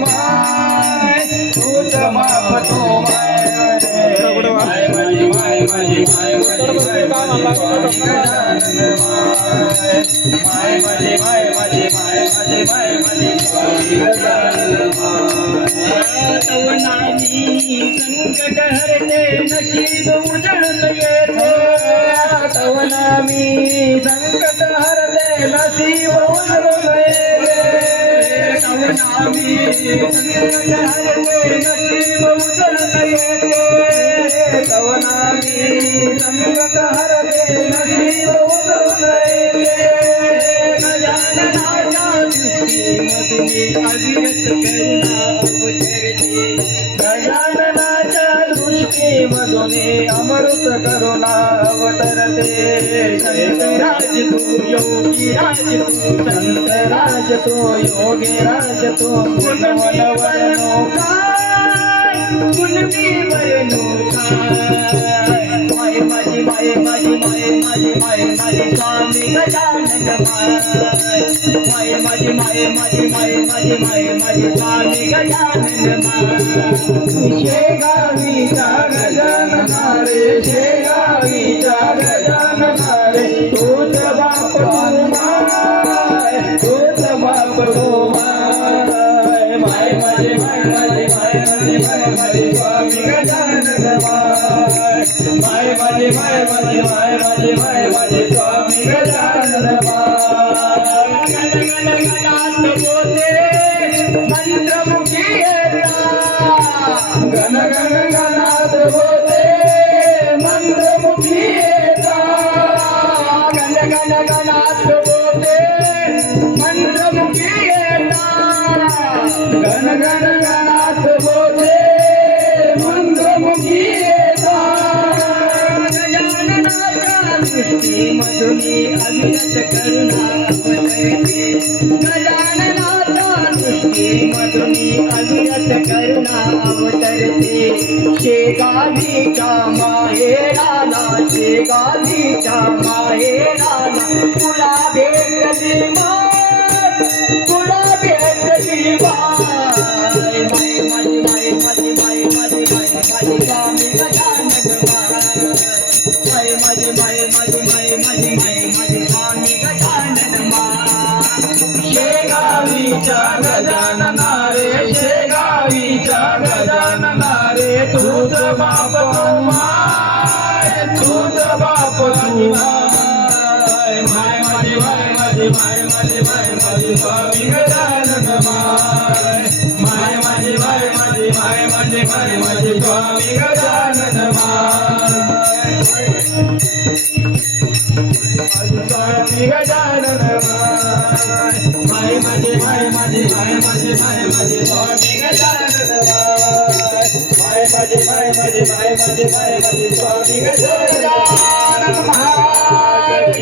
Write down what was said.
माय तूच माप तू माय माय माझी माय माझी माय माझी माय माझी संकट हरते नशीब उजळत येते तवनामी संकट येते तवनामी संकट हरते नशीब उजळत येते तवनामी संकट अविरत करुणा अवतरते गजाननाच्या दृष्टीमधून अमृत करुणा अवतरते राज तू योगी राज तू संत राज तो योगी राज तो गुणवन माझी माय माझी माय माझी माय माझी स्वामी गजानन माय माय माझी माय माझी माय माझी माय स्वामी गजानन माय शेगावीचा गजानना रे शेगावीचा गजानना रे तोच बाप माझे माय माझे माय माझे माय माझे स्वामी गजानन माय माय माझे माय माझे माय माझे माय माझे स्वामी गजानन माय गण गण गणात बोते मंत्रमुखी येता गण गण गणात होते दृष्टीमधुनी अविरत करुणा अवतरते गजाननाच्या दृष्टीमधुनी अविरत करुणा अवतरते शेगावीच्या माहेराला शेगावीच्या माहेराला गजानन माय गजानना रे शेगावीच्या गजानना रे बाप माय तूच बाप माय माय माझी माय माझी माय माझी माय माझी स्वामी गजानन माय माय माझी माय माझी माय माझी माय माझी स्वामी गजानन माय माय माझे माय माझे माय माझे स्वामी गजाननवाय माय माझे माय माझे माय माझे माय माझे स्वामी गजानन महाराज